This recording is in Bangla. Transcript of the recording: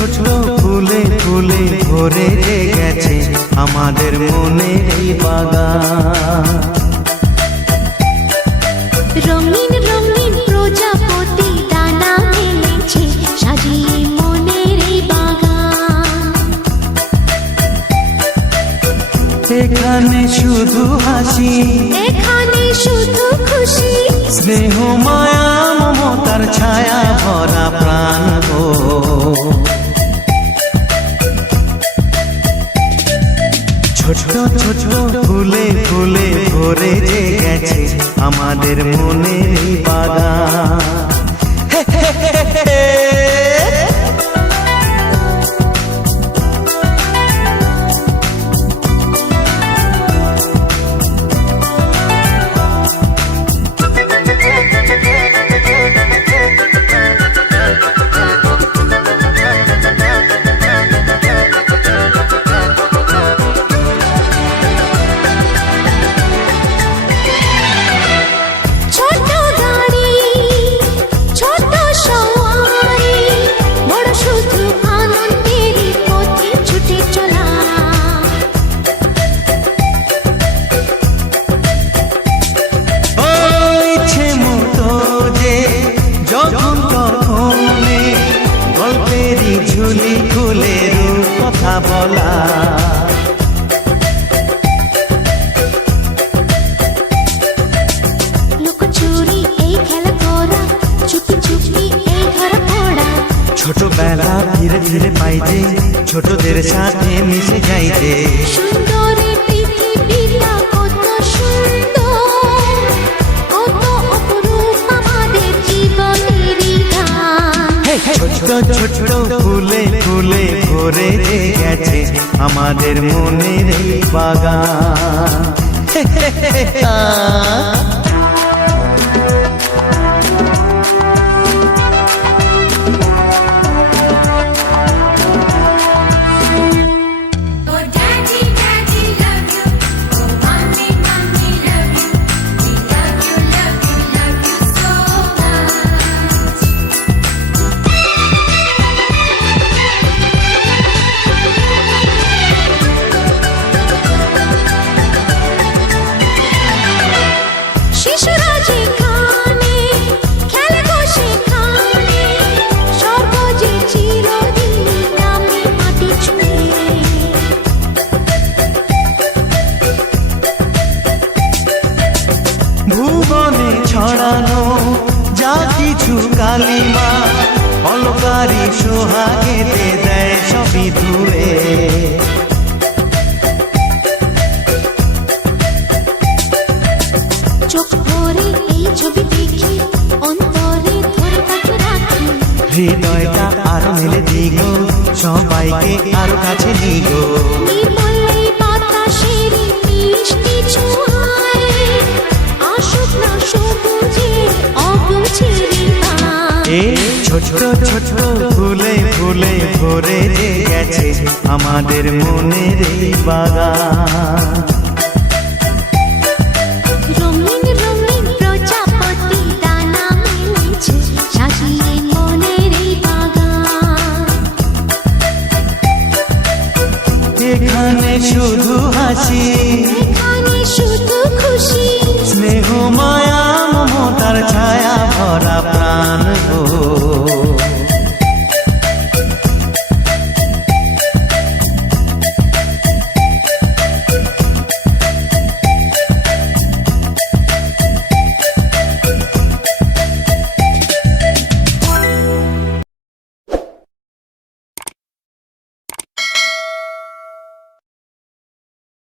ছোট ফুলে ফুলে ভরে গেছে আমাদের মনের এই বাগান। রঙিন রঙিন প্রজাপতি ডানা মেলেছে সাজিয়ে মনের এই বাগান। এখানে শুধু হাসি, এখানে শুধু খুশি, স্নেহ মায়া মমতার ছায়া ভরা প্রাণ গো। ছোট ছোট ফুলে ফুলে ভরে গেছে আমাদের মনের এই বাগান। ঝুলি খুলে রূপ কথা বলা, লুকোচুরি এই খেলা করা, চুপি চুপি এই ঘর পড়া। ছোটবেলা ধীরে ধীরে পাইতে ছোটদের সাথে মিশে যাইতে। সুন্দরের পৃথিবীটা কত সুন্দর, কত অপরূপ আমাদের জীবনেরই গান। ছোট ছোট ফুলে ফুলে ভরে গেছে আমাদের মনের এই বাগান। ভুবনে ছড়ানো যা কিছু কালিমা অলকারি সোহাগেতে দেয় সবই ধুয়ে। চোখ ভরে এই ছবি দেখি, অন্তরে ধরে তাকে রাখি। হৃদয়টা আরো মেলে দিগো, সবাইকে আরো কাছে নিগো। নির্মলে বাতাসের মিষ্টি ছোঁয়ায় আসুক না সবুজে অগুছের গান। ছোট ছোট ফুলে ফুলে ভরে গেছে আমাদের মনের এই বাগান।